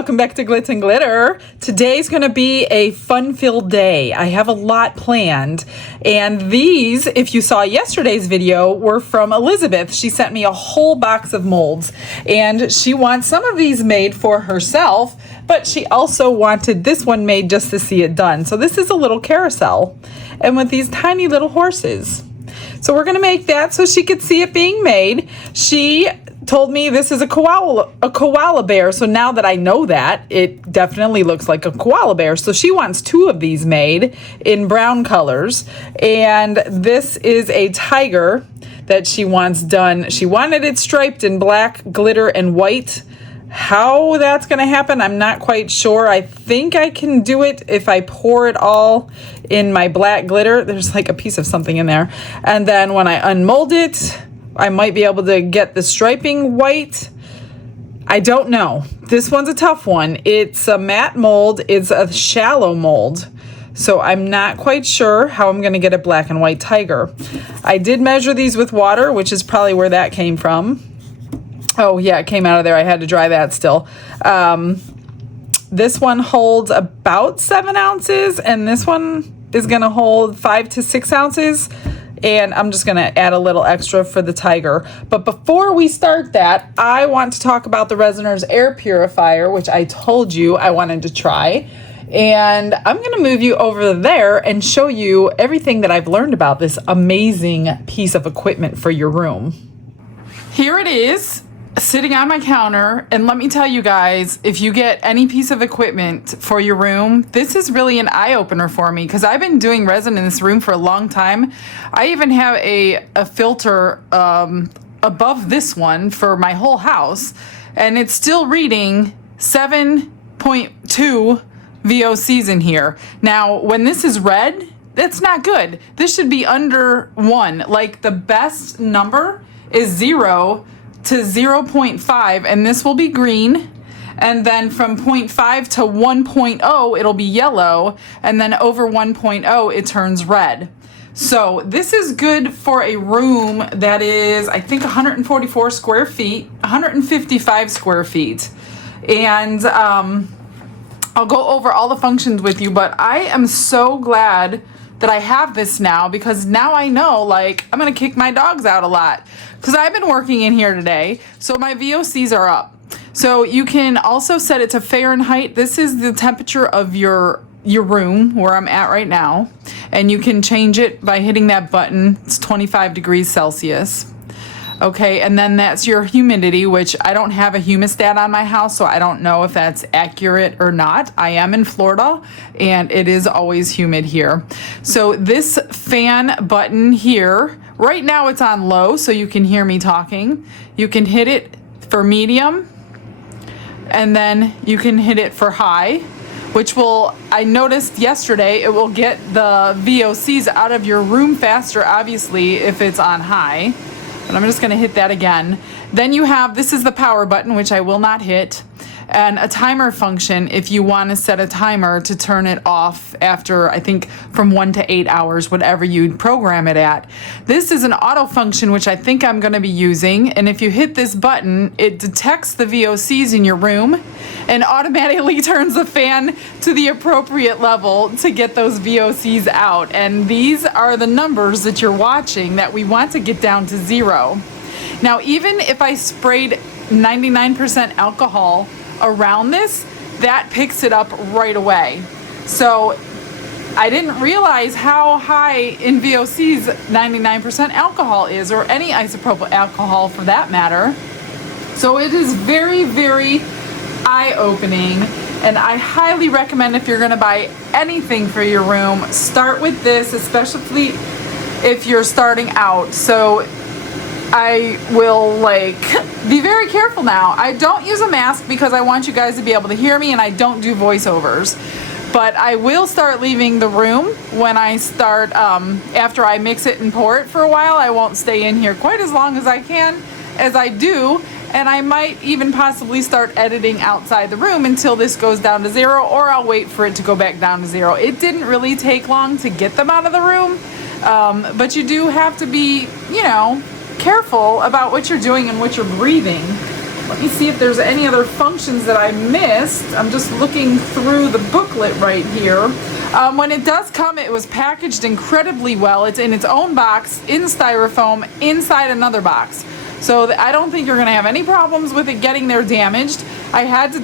welcome back to Glitz and Glitter. Today's going to be a fun-filled day. I have a lot planned, and these, if you saw yesterday's video, were from Elizabeth. She sent me a whole box of molds, and she wants some of these made for herself, but she also wanted this one made just to see it done. So this is a little carousel, and with these tiny little horses. So we're going to make that so she could see it being made. She told me this is a koala bear, so now that I know that, it definitely looks like a koala bear. So she wants 2 of these made in brown colors, and this is a tiger that she wants done. She wanted it striped in black, glitter, and white. How that's going to happen, I'm not quite sure. I think I can do it if I pour it all in my black glitter. There's like a piece of something in there. And then when I unmold it, I might be able to get the striping white. I don't know. This one's a tough one. It's a matte mold. It's a shallow mold. So I'm not quite sure how I'm going to get a black and white tiger. I did measure these with water, which is probably where that came from. Oh yeah, it came out of there. I had to dry that still. This one holds about 7 ounces, and this one is going to hold 5 to 6 ounces. And I'm just going to add a little extra for the tiger. But before we start that, I want to talk about the Resiner's air purifier, which I told you I wanted to try. And I'm going to move you over there and show you everything that I've learned about this amazing piece of equipment for your room. Here it is, sitting on my counter, and let me tell you guys, if you get any piece of equipment for your room, this is really an eye-opener for me, because I've been doing resin in this room for a long time. I even have a filter above this one for my whole house, and it's still reading 7.2 VOCs in here. Now, when this is red, that's not good. This should be under 1. Like, the best number is 0 to 0.5, and this will be green, and then from 0.5 to 1.0 it'll be yellow, and then over 1.0 it turns red. So this is good for a room that is, I think, 144 square feet, 155 square feet, and I'll go over all the functions with you, but I am so glad that I have this now, because now I know, like, I'm gonna kick my dogs out a lot, because I've been working in here today, so my VOCs are up. So you can also set it to Fahrenheit. This is the temperature of your room where I'm at right now, and you can change it by hitting that button. It's 25 degrees Celsius. Okay, and then that's your humidity, which I don't have a humidistat on my house, so I don't know if that's accurate or not. I am in Florida, and it is always humid here. So this fan button here, right now it's on low, so you can hear me talking. You can hit it for medium, and then you can hit it for high, which will, I noticed yesterday, it will get the VOCs out of your room faster, obviously, if it's on high. But I'm just going to hit that again. Then you have, this is the power button, which I will not hit, and a timer function if you want to set a timer to turn it off after, I think, from 1 to 8 hours, whatever you program it at. This is an auto function, which I think I'm going to be using, and if you hit this button, it detects the VOCs in your room and automatically turns the fan to the appropriate level to get those VOCs out. And these are the numbers that you're watching that we want to get down to 0. Now, even if I sprayed 99% alcohol around this, that picks it up right away. So I didn't realize how high in VOCs 99% alcohol is, or any isopropyl alcohol for that matter. So it is very, very eye-opening, and I highly recommend, if you're going to buy anything for your room, start with this, especially if you're starting out. So I will, like, be very careful now. I don't use a mask because I want you guys to be able to hear me, and I don't do voiceovers. But I will start leaving the room when I start, after I mix it and pour it for a while. I won't stay in here quite as long as I can, as I do. And I might even possibly start editing outside the room until this goes down to 0, or I'll wait for it to go back down to 0. It didn't really take long to get them out of the room, but you do have to be, you know, careful about what you're doing and what you're breathing. Let me see if there's any other functions that I missed. I'm just looking through the booklet right here. When it does come, it was packaged incredibly well. It's in its own box, in styrofoam, inside another box. So I don't think you're gonna have any problems with it getting there damaged. I had to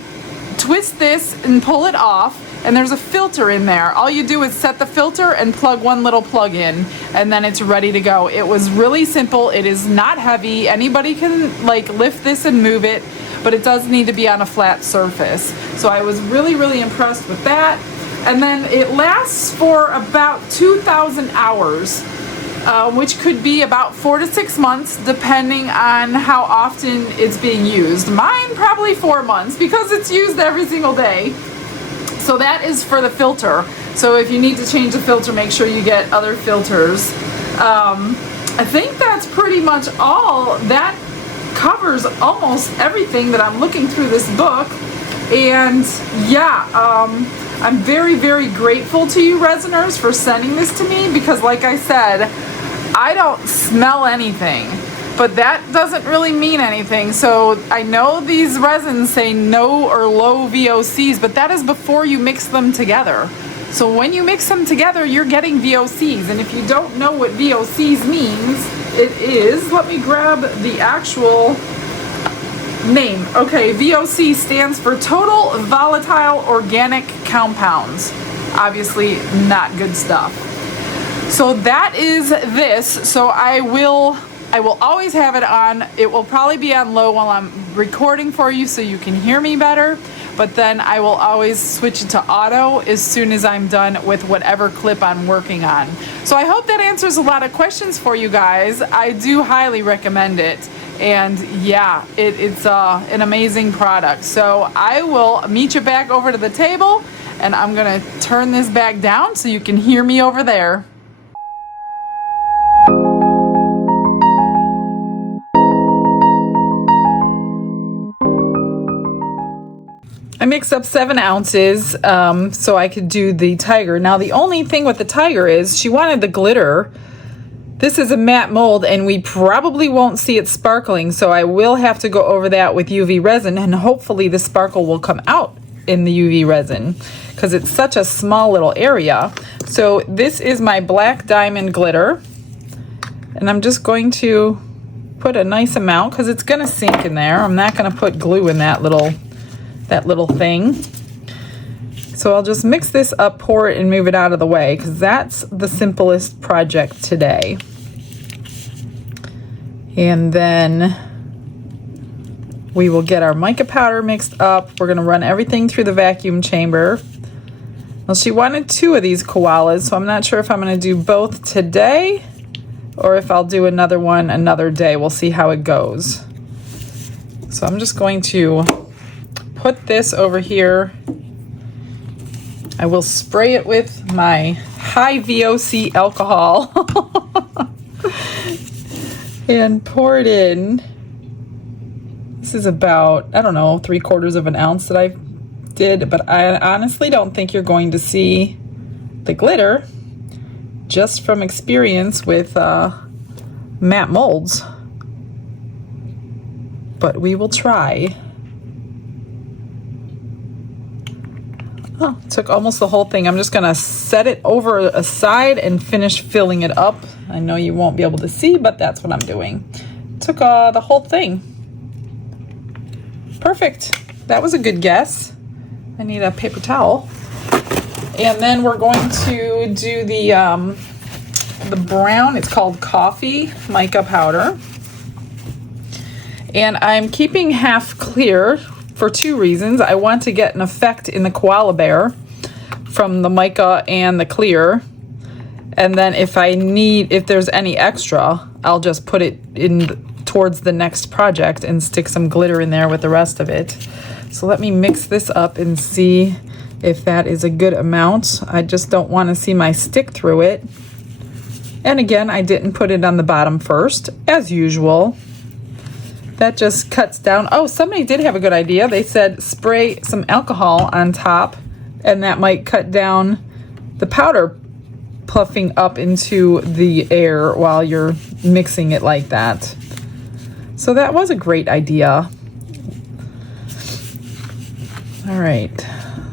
twist this and pull it off, and there's a filter in there. All you do is set the filter and plug one little plug in, and then it's ready to go. It was really simple. It is not heavy. Anybody can like lift this and move it, but it does need to be on a flat surface. So I was really, really impressed with that. And then it lasts for about 2,000 hours, which could be about 4 to 6 months, depending on how often it's being used. Mine probably 4 months because it's used every single day. So that is for the filter. So if you need to change the filter, make sure you get other filters. I think that's pretty much all. That covers almost everything that I'm looking through this book. And yeah, I'm very, very grateful to you resiners for sending this to me, because like I said, I don't smell anything, but that doesn't really mean anything. So I know these resins say no or low VOCs, but that is before you mix them together. So when you mix them together, you're getting VOCs. And if you don't know what VOCs means, it is, let me grab the actual name. Okay, VOC stands for total volatile organic compounds. Obviously not good stuff. So that is this. So I will always have it on. It will probably be on low while I'm recording for you so you can hear me better, but then I will always switch it to auto as soon as I'm done with whatever clip I'm working on. So I hope that answers a lot of questions for you guys. I do highly recommend it. And yeah, it's an amazing product. So I will meet you back over to the table, and I'm gonna turn this back down so you can hear me over there. I mixed up 7 ounces so I could do the tiger. Now the only thing with the tiger is she wanted the glitter. This is a matte mold, and we probably won't see it sparkling, so I will have to go over that with UV resin, and hopefully the sparkle will come out in the UV resin because it's such a small little area. So this is my black diamond glitter, and I'm just going to put a nice amount because it's going to sink in there. I'm not going to put glue in that little thing. So I'll just mix this up, pour it, and move it out of the way because that's the simplest project today. And then we will get our mica powder mixed up. We're going to run everything through the vacuum chamber. Well, she wanted 2 of these koalas, so I'm not sure if I'm going to do both today or if I'll do another one another day. We'll see how it goes. So I'm just going to put this over here. I will spray it with my high VOC alcohol and pour it in. This is about, I don't know, 3/4 of an ounce that I did, but I honestly don't think you're going to see the glitter just from experience with matte molds. But we will try. Oh, took almost the whole thing. I'm just gonna set it over a side and finish filling it up. I know you won't be able to see, but that's what I'm doing. Took the whole thing. Perfect. That was a good guess. I need a paper towel. And then we're going to do the brown, it's called coffee mica powder. And I'm keeping half clear for 2 reasons. I want to get an effect in the koala bear from the mica and the clear. And then if there's any extra, I'll just put it in towards the next project and stick some glitter in there with the rest of it. So let me mix this up and see if that is a good amount. I just don't want to see my stick through it. And again, I didn't put it on the bottom first, as usual. That just cuts down. Oh, somebody did have a good idea. They said spray some alcohol on top, and that might cut down the powder puffing up into the air while you're mixing it like that. So that was a great idea. All right,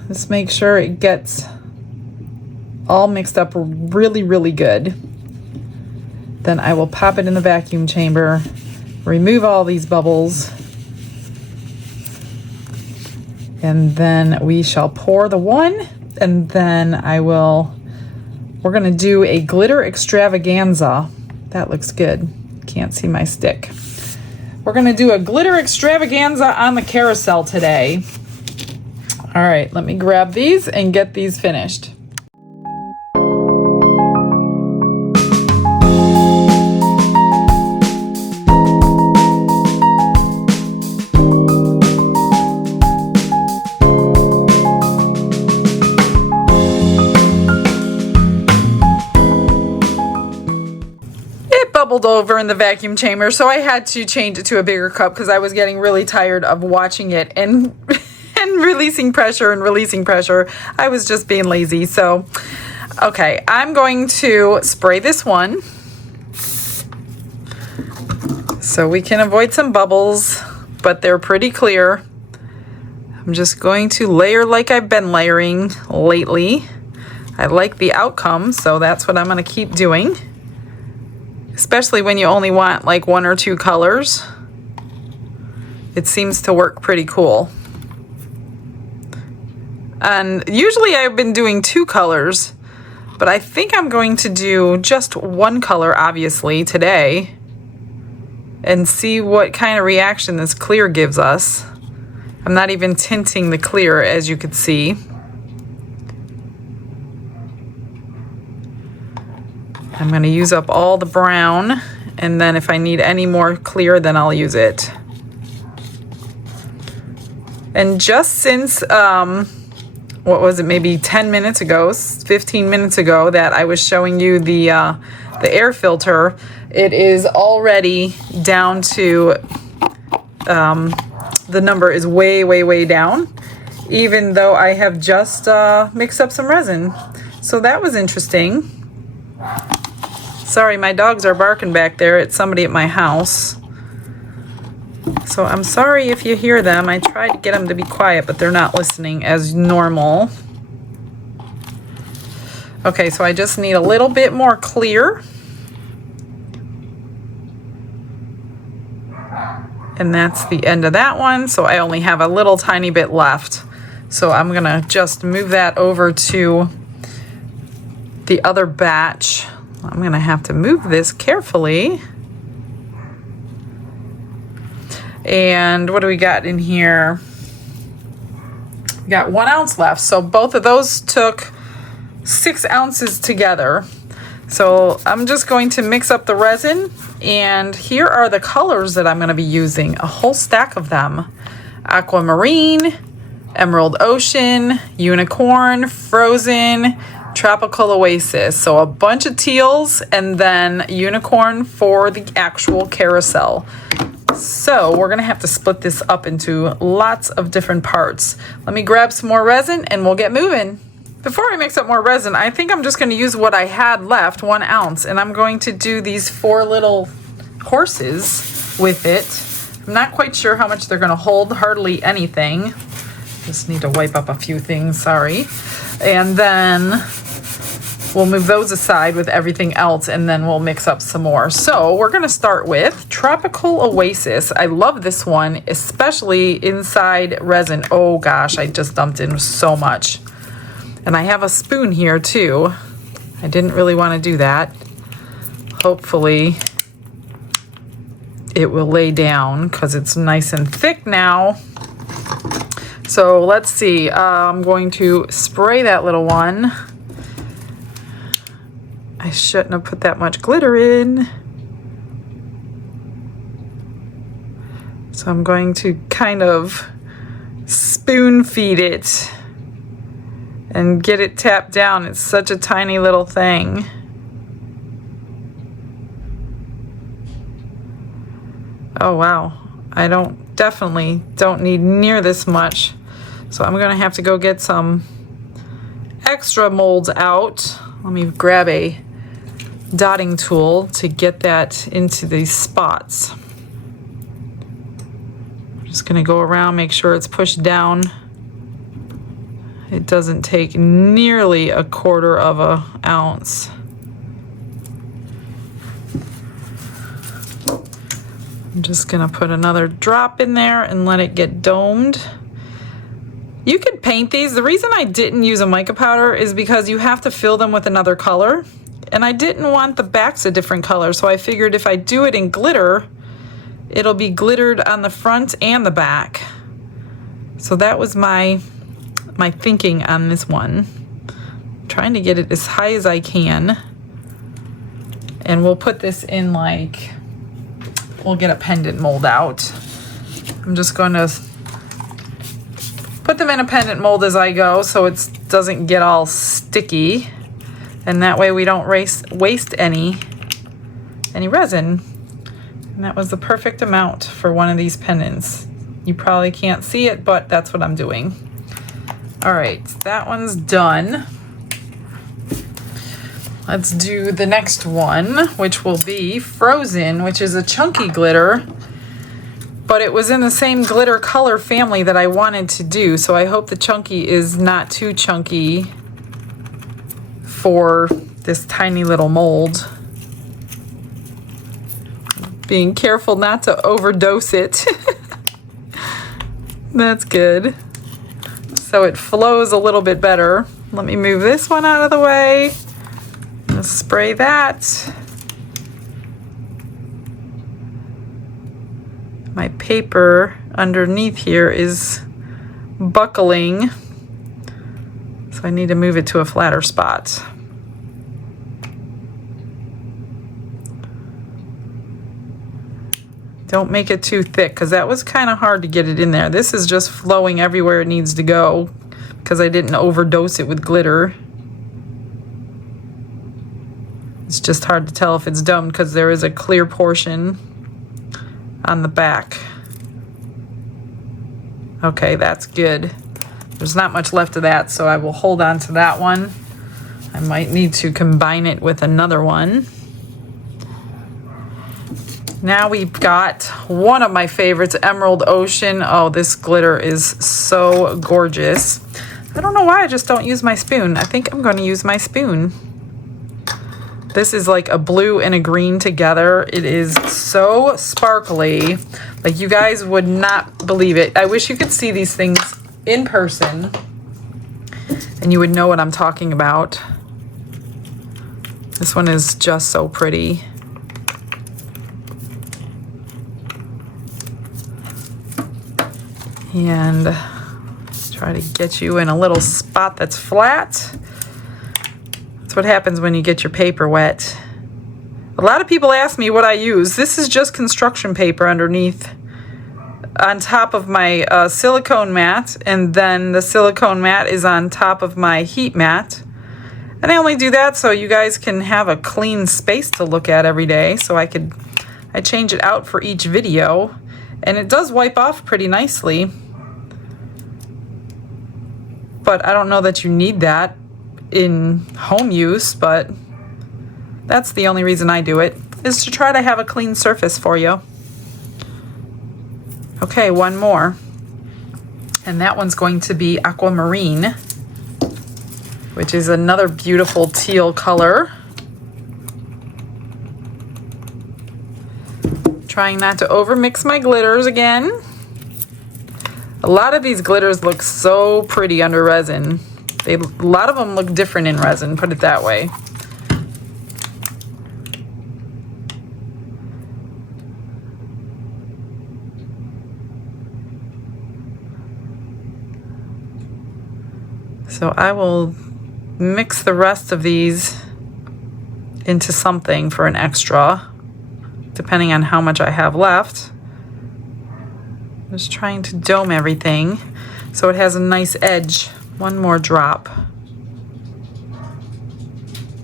let's make sure it gets all mixed up really, really good. Then I will pop it in the vacuum chamber, remove all these bubbles, and then we shall pour the one, and then we're gonna do a glitter extravaganza. That looks good. Can't see my stick. We're gonna do a glitter extravaganza on the carousel today. All right, let me grab these and get these finished. Bubbled over in the vacuum chamber, so I had to change it to a bigger cup because I was getting really tired of watching it and releasing pressure and releasing pressure. I was just being lazy. So okay, I'm going to spray this one so we can avoid some bubbles, but they're pretty clear. I'm just going to layer like I've been layering lately. I like the outcome, so that's what I'm going to keep doing. Especially when you only want like 1 or 2 colors. It seems to work pretty cool. And usually I've been doing 2 colors, but I think I'm going to do just 1 color, obviously, today, and see what kind of reaction this clear gives us. I'm not even tinting the clear, as you could see. I'm going to use up all the brown, and then if I need any more clear, then I'll use it. And just since, what was it, maybe 10 minutes ago, 15 minutes ago, that I was showing you the air filter, it is already down to, the number is way, way, way down, even though I have just mixed up some resin. So that was interesting. Sorry, my dogs are barking back there. It's somebody at my house. So I'm sorry if you hear them. I tried to get them to be quiet, but they're not listening as normal. Okay, so I just need a little bit more clear. And that's the end of that one. So I only have a little tiny bit left. So I'm gonna just move that over to the other batch. I'm gonna have to move this carefully. And what do we got in here? We got 1 ounce left. So both of those took 6 ounces together. So I'm just going to mix up the resin, and here are the colors that I'm gonna be using, a whole stack of them. Aquamarine, Emerald Ocean, Unicorn, Frozen, Tropical Oasis. So a bunch of teals, and then Unicorn for the actual carousel. So we're gonna have to split this up into lots of different parts. Let me grab some more resin and we'll get moving. Before I mix up more resin, I think I'm just gonna use what I had left, 1 ounce, and I'm going to do these 4 little horses with it. I'm not quite sure how much they're gonna hold, hardly anything. Just need to wipe up a few things, sorry. And then we'll move those aside with everything else, and then we'll mix up some more. So we're gonna start with Tropical Oasis. I love this one, especially inside resin. Oh gosh, I just dumped in so much. And I have a spoon here too. I didn't really wanna do that. Hopefully it will lay down because it's nice and thick now. So let's see, I'm going to spray that little one. I shouldn't have put that much glitter in. So I'm going to kind of spoon feed it and get it tapped down. It's such a tiny little thing. Oh wow, I definitely don't need near this much. So I'm gonna have to go get some extra molds out. Let me grab a dotting tool to get that into these spots. I'm just gonna go around, make sure it's pushed down It doesn't take nearly a quarter of an ounce. I'm just gonna put another drop in there and let it get domed. You could paint these. The reason I didn't use a mica powder is because you have to fill them with another color. And I didn't want the backs a different color, so I figured if I do it in glitter, it'll be glittered on the front and the back. So that was my thinking on this one. I'm trying to get it as high as I can. And we'll put this in like, we'll get a pendant mold out. I'm just going to put them in a pendant mold as I go so it doesn't get all sticky. And that way we don't waste any resin. And that was the perfect amount for one of these pendants. You probably can't see it, but that's what I'm doing. All right, that one's done. Let's do the next one, which will be Frozen, which is a chunky glitter, but it was in the same glitter color family that I wanted to do, so I hope the chunky is not too chunky for this tiny little mold. Being careful not to overdose it. That's good. So it flows a little bit better. Let me move this one out of the way. Let's spray that. My paper underneath here is buckling, so I need to move it to a flatter spot. Don't make it too thick, because that was kind of hard to get it in there. This is just flowing everywhere it needs to go because I didn't overdose it with glitter. It's just hard to tell if it's done because there is a clear portion on the back. Okay, that's good. There's not much left of that, so I will hold on to that one. I might need to combine it with another one. Now we've got one of my favorites, Emerald Ocean. Oh, this glitter is so gorgeous. I don't know why I just don't use my spoon. I think I'm going to use my spoon. This is like a blue and a green together. It is so sparkly. Like, you guys would not believe it. I wish you could see these things in person and you would know what I'm talking about. This one is just so pretty. And try to get you in a little spot that's flat. That's what happens when you get your paper wet. A lot of people ask me what I use. This is just construction paper underneath, on top of my silicone mat, and then the silicone mat is on top of my heat mat. And I only do that so you guys can have a clean space to look at every day. So I change it out for each video, and it does wipe off pretty nicely. But I don't know that you need that in home use, but that's the only reason I do it, is to try to have a clean surface for you. Okay, one more. And that one's going to be Aquamarine, which is another beautiful teal color. Trying not to overmix my glitters again. A lot of these glitters look so pretty under resin. A lot of them look different in resin, put it that way. So I will mix the rest of these into something for an extra, depending on how much I have left. Just trying to dome everything so it has a nice edge. One more drop.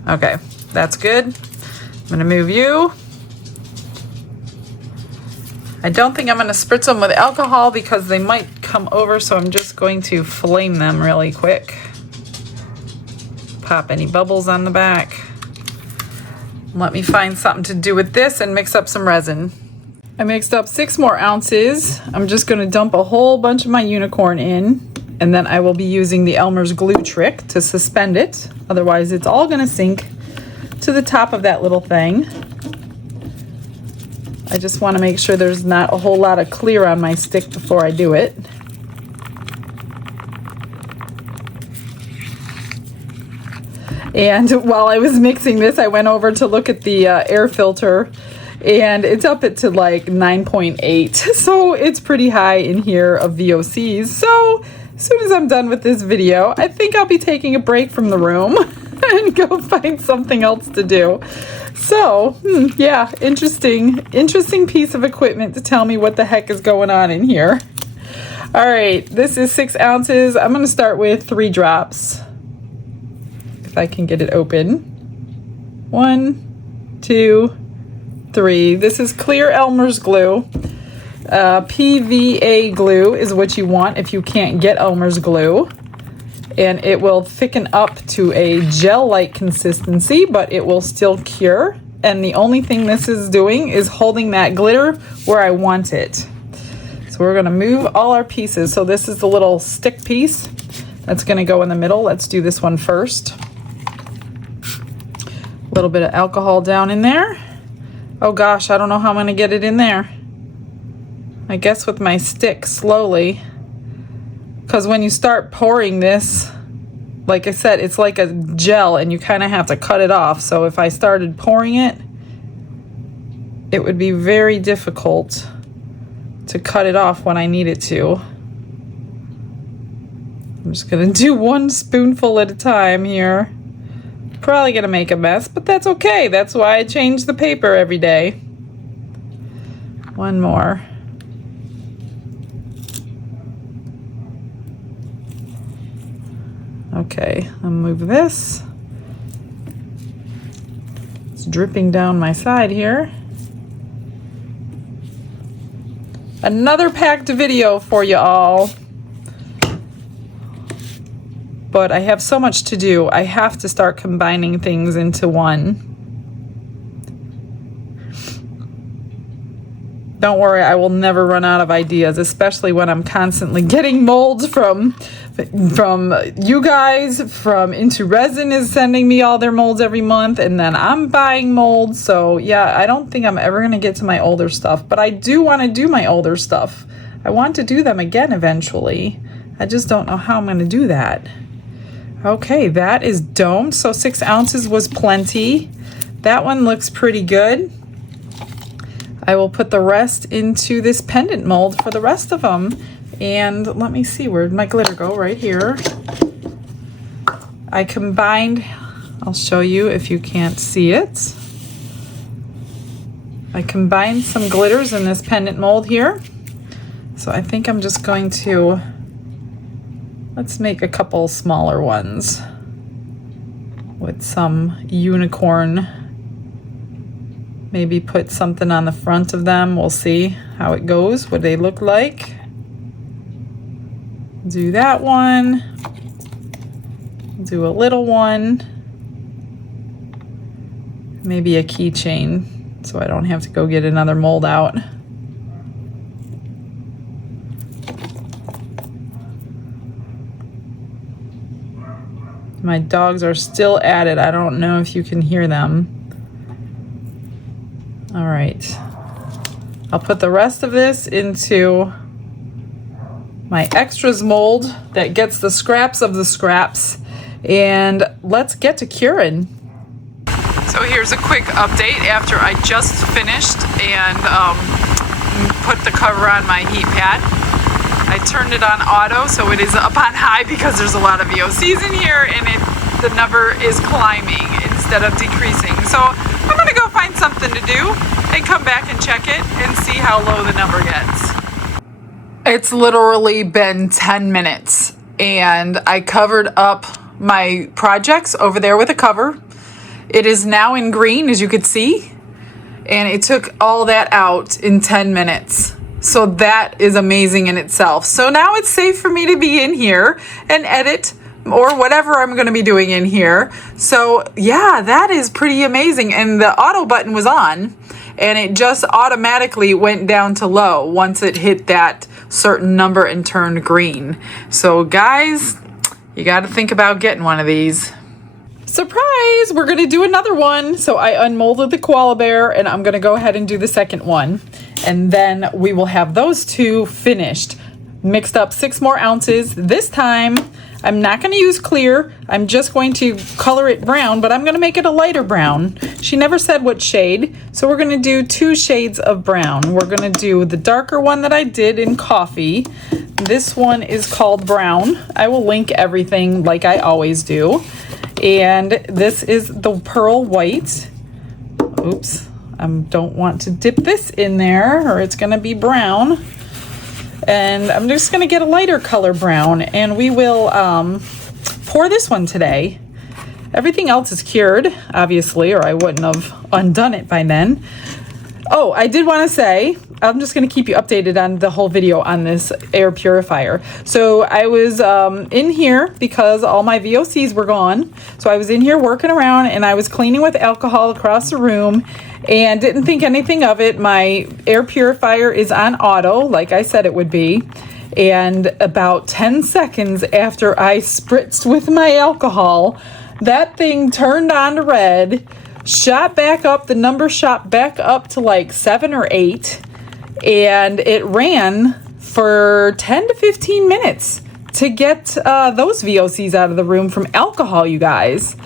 Okay, that's good. I'm gonna move you. I don't think I'm gonna spritz them with alcohol because they might come over, so I'm just going to flame them really quick. Pop any bubbles on the back. Let me find something to do with this and mix up some resin. I mixed up 6 more ounces. I'm just gonna dump a whole bunch of my unicorn in. And then I will be using the Elmer's glue trick to suspend it. Otherwise, it's all gonna sink to the top of that little thing. I just wanna make sure there's not a whole lot of clear on my stick before I do it. And while I was mixing this, I went over to look at the air filter, and it's up to like 9.8. So it's pretty high in here of VOCs. So as soon as I'm done with this video, I think I'll be taking a break from the room and go find something else to do. So, yeah, interesting piece of equipment to tell me what the heck is going on in here. All right, this is 6 ounces. I'm gonna start with 3 drops. If I can get it open. 1, 2, 3. This is clear Elmer's glue. PVA glue is what you want if you can't get Elmer's glue. And it will thicken up to a gel-like consistency, but it will still cure. And the only thing this is doing is holding that glitter where I want it. So we're gonna move all our pieces. So this is the little stick piece that's gonna go in the middle. Let's do this one first. A little bit of alcohol down in there. Oh gosh, I don't know how I'm gonna get it in there. I guess with my stick slowly. Because when you start pouring this, like I said, it's like a gel and you kind of have to cut it off. So if I started pouring it, it would be very difficult to cut it off when I need it to. I'm just gonna do 1 spoonful at a time here. Probably gonna make a mess, but that's okay. That's why I change the paper every day. 1 more. Okay, I'll move this. It's dripping down my side here. Another packed video for you all. But I have so much to do. I have to start combining things into one. Don't worry, I will never run out of ideas, especially when I'm constantly getting molds from you guys, from Into Resin is sending me all their molds every month, and then I'm buying molds. So yeah, I don't think I'm ever gonna get to my older stuff, but I do wanna do my older stuff. I want to do them again eventually. I just don't know how I'm gonna do that. Okay, that is domed, so 6 ounces was plenty. That one looks pretty good. I will put the rest into this pendant mold for the rest of them. And let me see, where'd my glitter go? Right here. I combined, I'll show you if you can't see it. I combined some glitters in this pendant mold here. So I think I'm just going to, let's make a couple smaller ones with some unicorn. Maybe put something on the front of them. We'll see how it goes, what they look like. Do that one. Do a little one. Maybe a keychain so I don't have to go get another mold out. My dogs are still at it. I don't know if you can hear them. All right, I'll put the rest of this into my extras mold that gets the scraps of the scraps, and let's get to curing. So here's a quick update after I just finished and put the cover on my heat pad. I turned it on auto, so it is up on high because there's a lot of VOCs in here, and the number is climbing instead of decreasing. So I'm gonna go find something to do and come back and check it and see how low the number gets. It's literally been 10 minutes and I covered up my projects over there with a cover. It is now in green, as you could see, and it took all that out in 10 minutes. So that is amazing in itself. So now it's safe for me to be in here and edit or whatever I'm going to be doing in here. So yeah, that is pretty amazing. And the auto button was on and it just automatically went down to low once it hit that certain number and turned green. So guys, you got to think about getting one of these. Surprise! We're gonna do another one. So I unmolded the koala bear and I'm gonna go ahead and do the second one. And then we will have those two finished. Mixed up 6 more ounces. This time, I'm not gonna use clear. I'm just going to color it brown, but I'm gonna make it a lighter brown. She never said what shade. So we're gonna do 2 shades of brown. We're gonna do the darker one that I did in coffee. This one is called brown. I will link everything like I always do. And this is the pearl white. Oops, I don't want to dip this in there or it's gonna be brown. And I'm just gonna get a lighter color brown and we will pour this one today. Everything else is cured, obviously, or I wouldn't have undone it by then. Oh, I did want to say, I'm just going to keep you updated on the whole video on this air purifier. So I was in here because all my VOCs were gone. So I was in here working around and I was cleaning with alcohol across the room and didn't think anything of it. My air purifier is on auto, like I said it would be. And about 10 seconds after I spritzed with my alcohol, that thing turned on to red, shot back up, the number shot back up to like 7 or 8, and it ran for 10 to 15 minutes to get those VOCs out of the room from alcohol, you guys.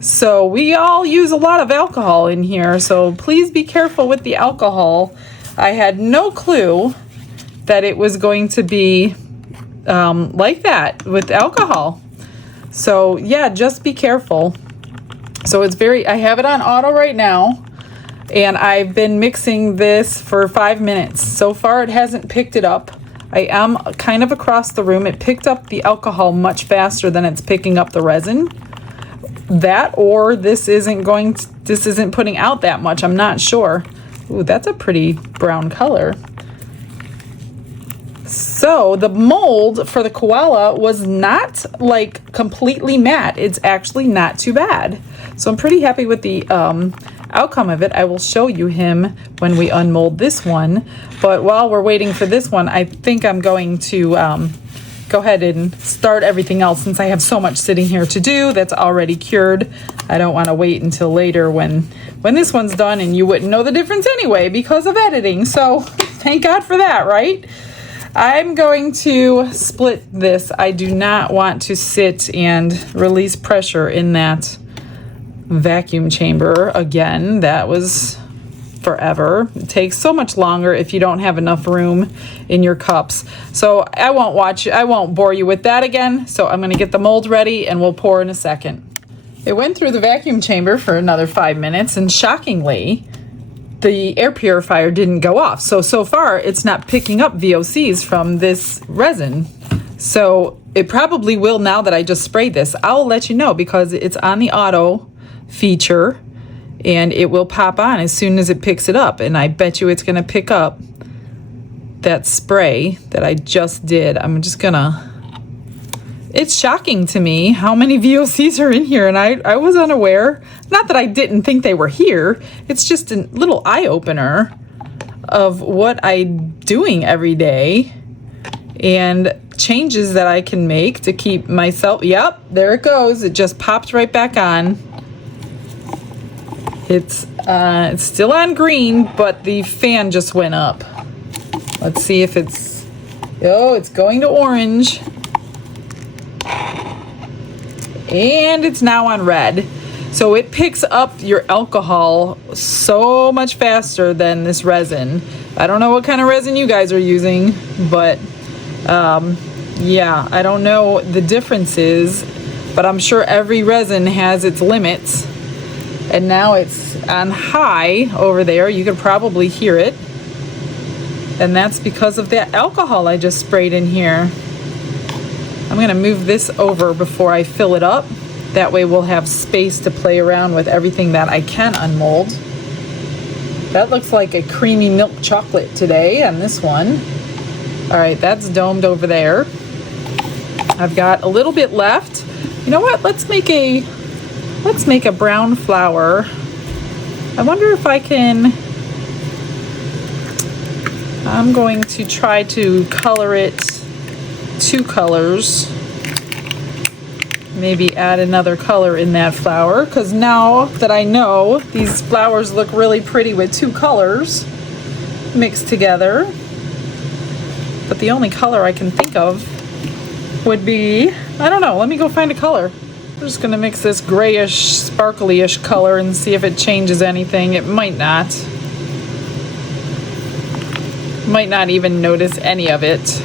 So we all use a lot of alcohol in here, so please be careful with the alcohol. I had no clue that it was going to be like that with alcohol. So yeah, just be careful. So it's I have it on auto right now, and I've been mixing this for 5 minutes. So far it hasn't picked it up. I am kind of across the room. It picked up the alcohol much faster than it's picking up the resin. That or this isn't putting out that much. I'm not sure. Ooh, that's a pretty brown color. So the mold for the koala was not like completely matte. It's actually not too bad. So I'm pretty happy with the outcome of it. I will show you him when we unmold this one. But while we're waiting for this one, I think I'm going to go ahead and start everything else since I have so much sitting here to do that's already cured. I don't want to wait until later when this one's done and you wouldn't know the difference anyway because of editing. So thank God for that, right? I'm going to split this. I do not want to sit and release pressure in that vacuum chamber again. That was forever. It takes so much longer if you don't have enough room in your cups. So I won't bore you with that again. So I'm going to get the mold ready and we'll pour in a second. It went through the vacuum chamber for another 5 minutes and shockingly, the air purifier didn't go off. So far, it's not picking up VOCs from this resin. So it probably will now that I just sprayed this. I'll let you know because it's on the auto feature and it will pop on as soon as it picks it up. And I bet you it's gonna pick up that spray that I just did. It's shocking to me how many VOCs are in here, and I was unaware. Not that I didn't think they were here. It's just a little eye-opener of what I'm doing every day and changes that I can make to keep myself. Yep, there it goes. It just popped right back on. It's still on green, but the fan just went up. Let's see if it's going to orange. And it's now on red. So it picks up your alcohol so much faster than this resin. I don't know what kind of resin you guys are using, but yeah, I don't know the differences, but I'm sure every resin has its limits. And now it's on high over there. You can probably hear it. And that's because of that alcohol I just sprayed in here. I'm gonna move this over before I fill it up. That way we'll have space to play around with everything that I can unmold. That looks like a creamy milk chocolate today on this one. All right, that's domed over there. I've got a little bit left. You know what? Let's make a brown flower. I wonder if I can I'm going to try to color it 2 colors. Maybe add another color in that flower, because now that I know these flowers look really pretty with 2 colors mixed together. But the only color I can think of would be, I don't know, let me go find a color. I'm just gonna mix this grayish, sparkly-ish color and see if it changes anything. It might not. Might not even notice any of it.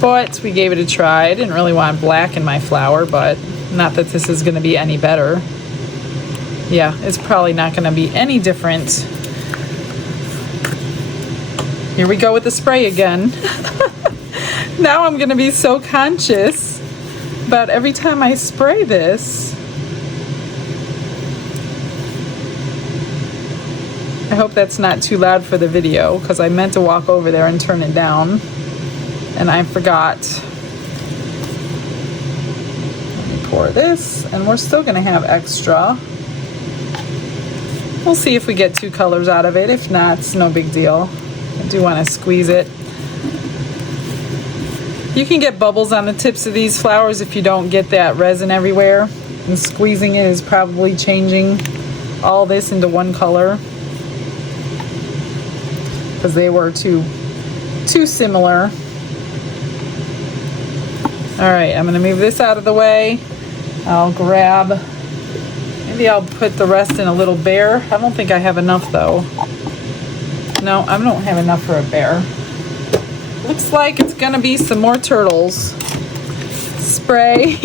But we gave it a try. I didn't really want black in my flower, but not that this is gonna be any better. Yeah, it's probably not gonna be any different. Here we go with the spray again. Now I'm gonna be so conscious about every time I spray this. I hope that's not too loud for the video, because I meant to walk over there and turn it down, and I forgot. Let me pour this, and we're still gonna have extra. We'll see if we get 2 colors out of it. If not, it's no big deal. I do want to squeeze it. You can get bubbles on the tips of these flowers if you don't get that resin everywhere. And squeezing it is probably changing all this into one color, because they were too similar. All right, I'm gonna move this out of the way. I'll grab, maybe I'll put the rest in a little bear. I don't think I have enough though. No, I don't have enough for a bear. Looks like it's gonna be some more turtles. Spray.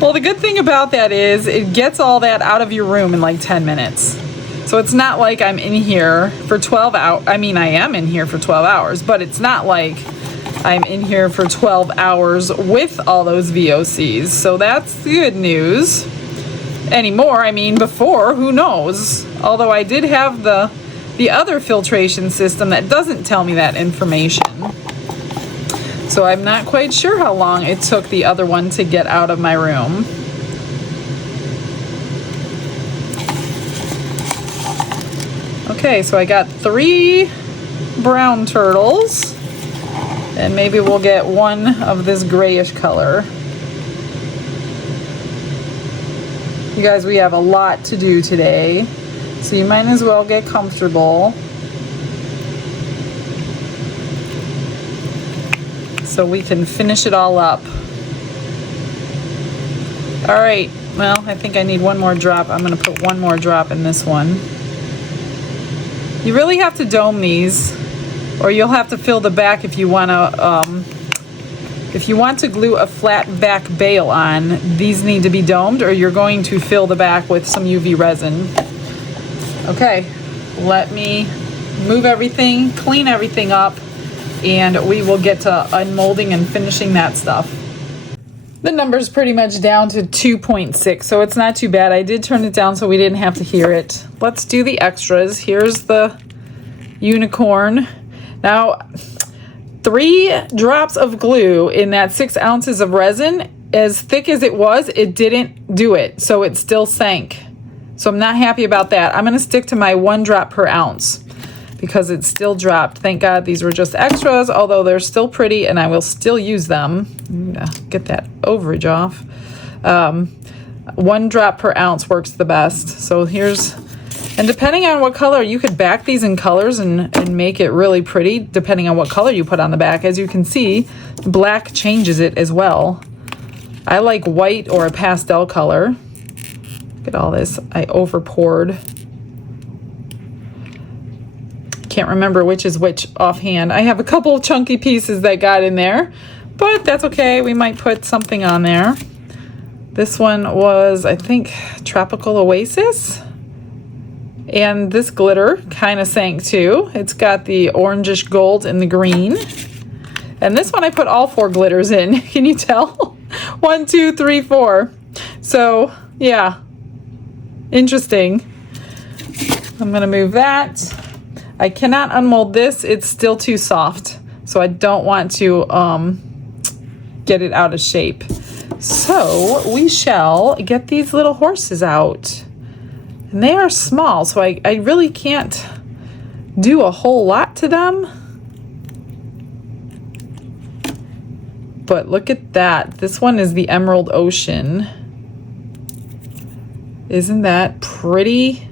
Well, the good thing about that is it gets all that out of your room in like 10 minutes. So it's not like I'm in here for 12 hours. I mean, I am in here for 12 hours, but it's not like I'm in here for 12 hours with all those VOCs. So that's the good news. Anymore, I mean, before, who knows? Although I did have the other filtration system that doesn't tell me that information. So I'm not quite sure how long it took the other one to get out of my room. Okay, so I got 3 brown turtles, and maybe we'll get 1 of this grayish color. You guys, we have a lot to do today, so you might as well get comfortable. So we can finish it all up. All right, well, I think I need 1 more drop. I'm gonna put 1 more drop in this one. You really have to dome these, or you'll have to fill the back if you want to glue a flat back bail on. These need to be domed, or you're going to fill the back with some UV resin. Okay, let me move everything, clean everything up, and we will get to unmolding and finishing that stuff. The number's pretty much down to 2.6, so it's not too bad. I did turn it down so we didn't have to hear it. Let's do the extras. Here's the unicorn. Now, 3 drops of glue in that 6 ounces of resin, as thick as it was, it didn't do it, so it still sank. So I'm not happy about that. I'm gonna stick to my 1 drop per ounce because it still dropped. Thank God these were just extras, although they're still pretty and I will still use them. Get that overage off. 1 drop per ounce works the best. So here's, and depending on what color, you could back these in colors and make it really pretty depending on what color you put on the back. As you can see, black changes it as well. I like white or a pastel color. Look at all this, I over poured. Can't remember which is which offhand. I have a couple chunky pieces that got in there, but that's okay. We might put something on there. This one was, I think, Tropical Oasis. And this glitter kind of sank too. It's got the orangish gold and the green. And this one I put all 4 glitters in. Can you tell? 1, 2, 3, 4. So yeah, interesting. I'm gonna move that. I cannot unmold this. It's still too soft. So I don't want to get it out of shape. So we shall get these little horses out. And they are small, so I really can't do a whole lot to them. But look at that. This one is the Emerald Ocean. Isn't that pretty?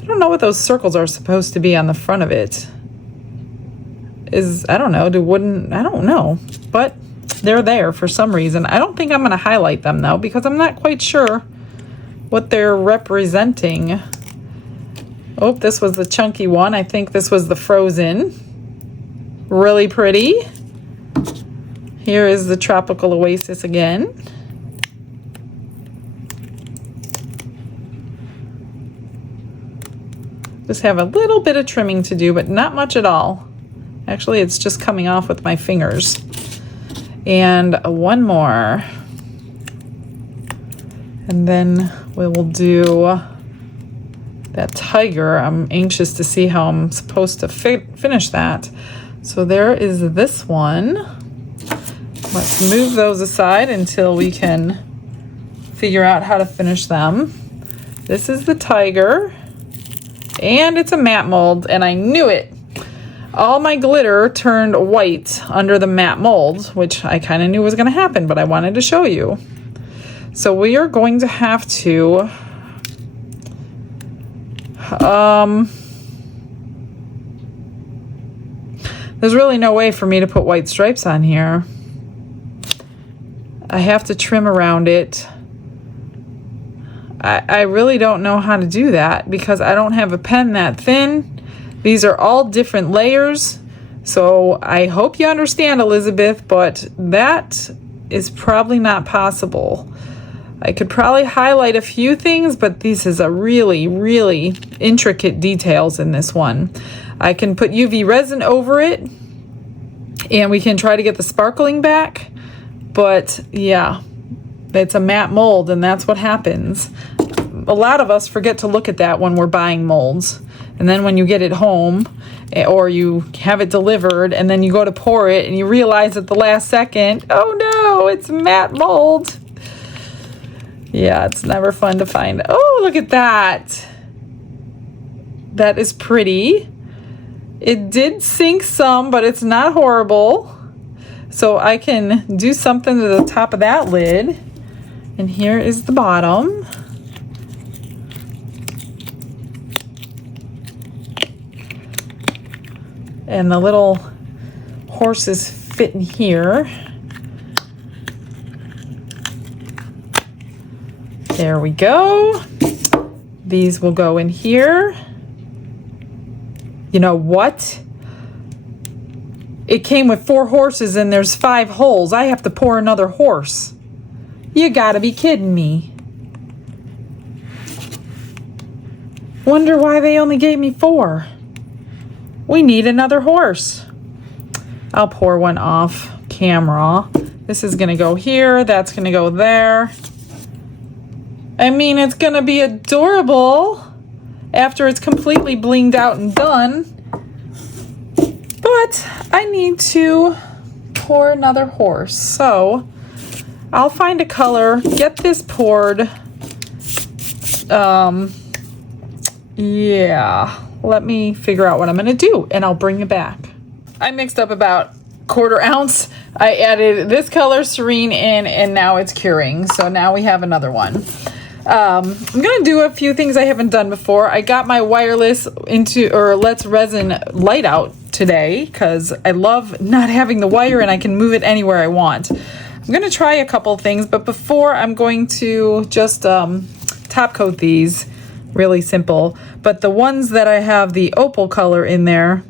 I don't know what those circles are supposed to be on the front of it. I don't know, I don't know. But they're there for some reason. I don't think I'm gonna highlight them though, because I'm not quite sure what they're representing. Oh, this was the chunky one. I think this was the frozen. Really pretty. Here is the tropical oasis again. Just have a little bit of trimming to do, but not much at all. Actually, it's just coming off with my fingers. And one more. And then we will do that tiger. I'm anxious to see how I'm supposed to finish that. So there is this one. Let's move those aside until we can figure out how to finish them. This is the tiger. And it's a matte mold, and I knew it. All my glitter turned white under the matte mold, which I kind of knew was going to happen, but I wanted to show you. So we are going to have to there's really no way for me to put white stripes on here. I have to trim around it. I really don't know how to do that because I don't have a pen that thin. These are all different layers. So I hope you understand, Elizabeth, but that is probably not possible. I could probably highlight a few things, but this is a really, really intricate details in this one. I can put UV resin over it and we can try to get the sparkling back. But yeah, it's a matte mold and that's what happens. A lot of us forget to look at that when we're buying molds. And then when you get it home or you have it delivered and then you go to pour it and you realize at the last second, oh no, it's matte mold. Yeah, it's never fun to find. Oh, look at that. That is pretty. It did sink some, but it's not horrible. So I can do something to the top of that lid. And here is the bottom. And the little horses fit in here. There we go. These will go in here. You know what? It came with 4 horses and there's 5 holes. I have to pour another horse. You gotta be kidding me. Wonder why they only gave me 4. We need another horse. I'll pour one off camera. This is gonna go here, that's gonna go there. I mean, it's gonna be adorable after it's completely blinged out and done. But I need to pour another horse. So I'll find a color, get this poured. Yeah. Let me figure out what I'm gonna do and I'll bring it back. I mixed up about 1/4 ounce. I added this color Serene in and now it's curing. So now we have another one. I'm gonna do a few things I haven't done before. I got my wireless Let's Resin light out today because I love not having the wire and I can move it anywhere I want. I'm gonna try a couple things, but before I'm going to just top coat these. Really simple. But the ones that I have the opal color in there,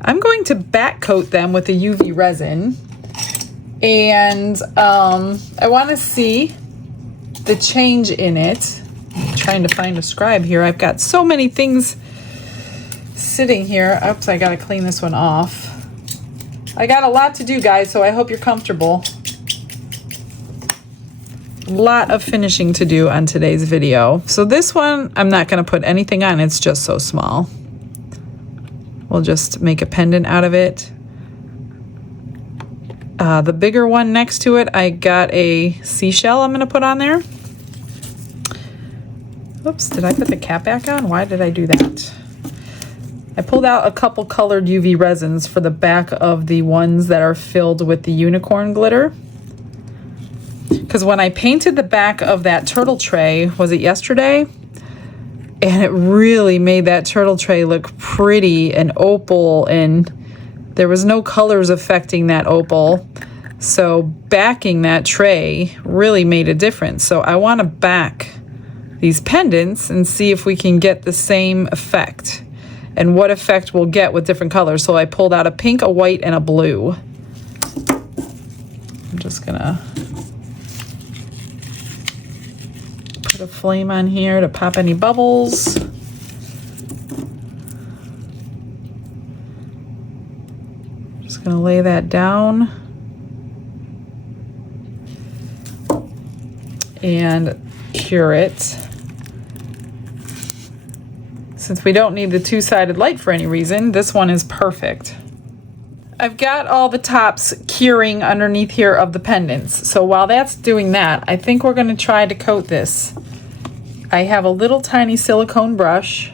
I'm going to back coat them with the UV resin. And I want to see the change in it. I'm trying to find a scribe here. I've got so many things sitting here. Oops, I gotta clean this one off. I got a lot to do, guys, so I hope you're comfortable. Lot of finishing to do on today's video. So this one, I'm not going to put anything on. It's just so small. We'll just make a pendant out of it. The bigger one next to it, I got a seashell I'm gonna put on there. Oops, did I put the cap back on? Why did I do that? I pulled out a couple colored UV resins for the back of the ones that are filled with the unicorn glitter. Because when I painted the back of that turtle tray, was it yesterday? And it really made that turtle tray look pretty and opal, and there was no colors affecting that opal. So backing that tray really made a difference. So I want to back these pendants and see if we can get the same effect and what effect we'll get with different colors. So I pulled out a pink, a white, and a blue. I'm just gonna put a flame on here to pop any bubbles. Just gonna lay that down and cure it. Since we don't need the two-sided light for any reason, this one is perfect. I've got all the tops curing underneath here of the pendants. So while that's doing that, I think we're gonna try to coat this. I have a little tiny silicone brush.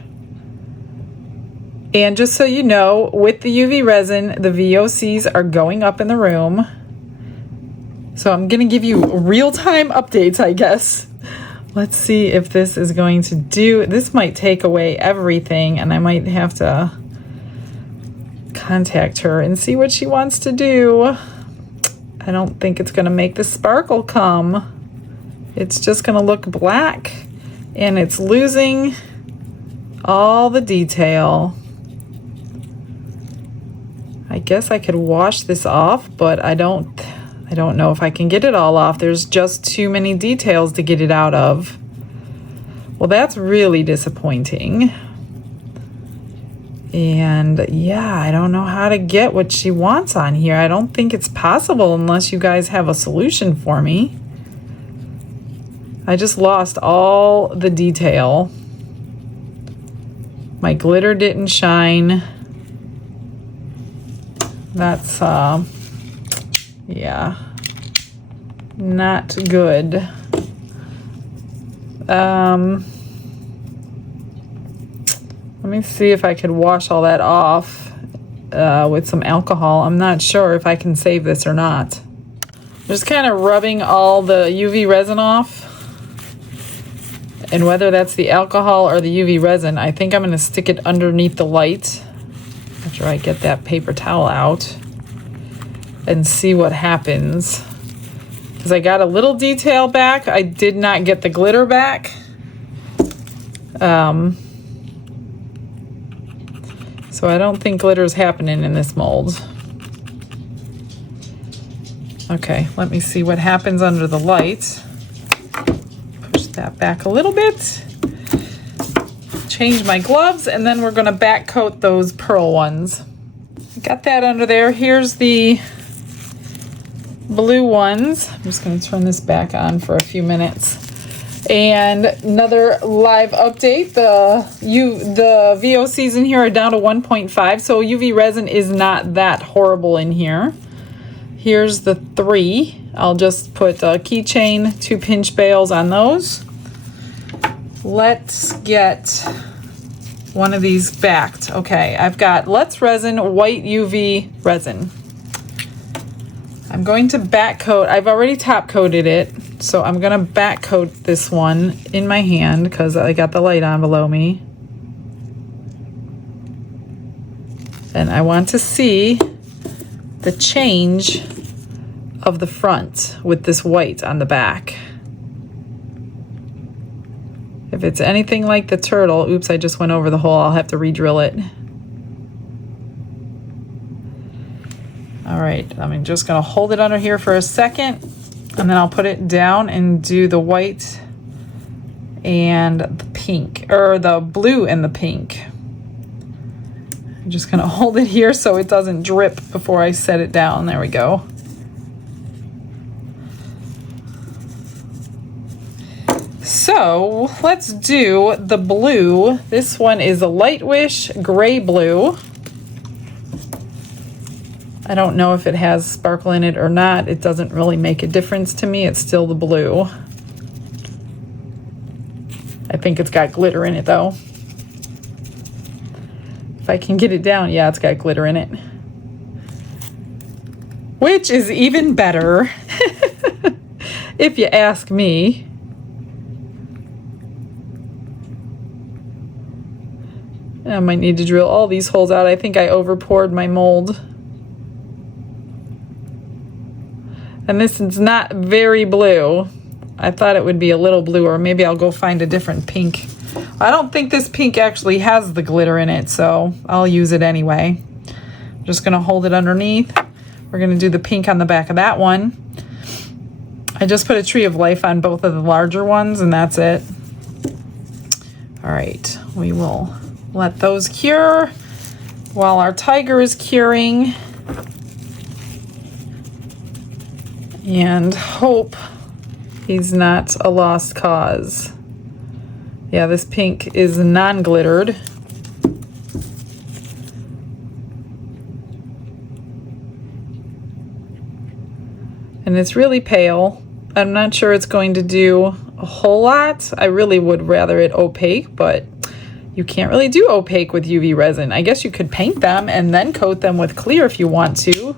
And just so you know, with the UV resin, the VOCs are going up in the room. So I'm gonna give you real-time updates, I guess. Let's see if this is going to do. This might take away everything, and I might have to contact her and see what she wants to do. I don't think it's gonna make the sparkle come. It's just gonna look black, and it's losing all the detail. I guess I could wash this off, but I don't know if I can get it all off. There's just too many details to get it out of. Well, that's really disappointing. And yeah, I don't know how to get what she wants on here. I don't think it's possible unless you guys have a solution for me. I just lost all the detail. My glitter didn't shine. That's, yeah, not good. Let me see if I could wash all that off with some alcohol. I'm not sure if I can save this or not. Just kind of rubbing all the UV resin off. And whether that's the alcohol or the UV resin, I think I'm going to stick it underneath the light after I get that paper towel out and see what happens. Because I got a little detail back. I did not get the glitter back. So I don't think glitter's happening in this mold. Okay, let me see what happens under the light. Push that back a little bit. Change my gloves, and then we're gonna back coat those pearl ones. Got that under there. Here's the blue ones. I'm just gonna turn this back on for a few minutes. And another live update, the VOCs in here are down to 1.5, so UV resin is not that horrible in here. Here's the 3. I'll just put a keychain, 2 pinch bails on those. Let's get one of these backed. Okay, I've got Let's Resin white UV resin. I'm going to back coat. I've already top coated it, so I'm gonna back coat this one in my hand because I got the light on below me. And I want to see the change of the front with this white on the back. If it's anything like the turtle, oops, I just went over the hole, I'll have to re-drill it. All right, I'm just gonna hold it under here for a second, and then I'll put it down and do the white and the pink, or the blue and the pink. I'm just gonna hold it here so it doesn't drip before I set it down. There we go. So let's do the blue. This one is a Light Wish Gray Blue. I don't know if it has sparkle in it or not. It doesn't really make a difference to me. It's still the blue. I think it's got glitter in it though. If I can get it down, yeah, it's got glitter in it. Which is even better, if you ask me. I might need to drill all these holes out. I think I over poured my mold. And this is not very blue. I thought it would be a little bluer. Maybe I'll go find a different pink. I don't think this pink actually has the glitter in it, so I'll use it anyway. I'm just gonna hold it underneath. We're gonna do the pink on the back of that one. I just put a tree of life on both of the larger ones, and that's it. All right, we will let those cure while our tiger is curing. And hope he's not a lost cause. Yeah, this pink is non-glittered. And it's really pale. I'm not sure it's going to do a whole lot. I really would rather it opaque, but you can't really do opaque with UV resin. I guess you could paint them and then coat them with clear if you want to.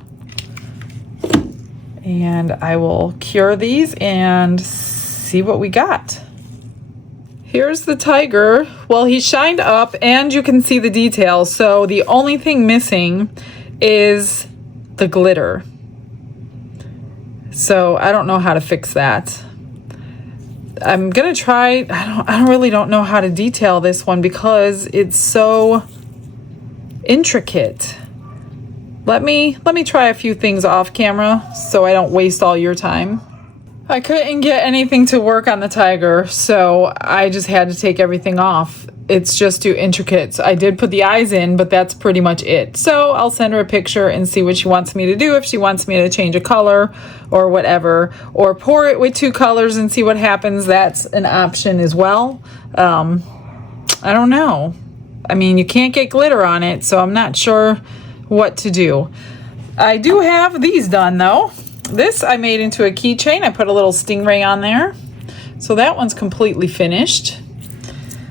And I will cure these and see what we got. Here's the tiger. Well, he shined up and you can see the details. So the only thing missing is the glitter. So I don't know how to fix that. I'm gonna try. I really don't know how to detail this one because it's so intricate. Let me try a few things off camera so I don't waste all your time. I couldn't get anything to work on the tiger, so I just had to take everything off. It's just too intricate. So I did put the eyes in, but that's pretty much it. So I'll send her a picture and see what she wants me to do, if she wants me to change a color or whatever, or pour it with two colors and see what happens. That's an option as well. I don't know. I mean, you can't get glitter on it, so I'm not sure what to do. I do have these done though. This I made into a keychain. I put a little stingray on there. So that one's completely finished.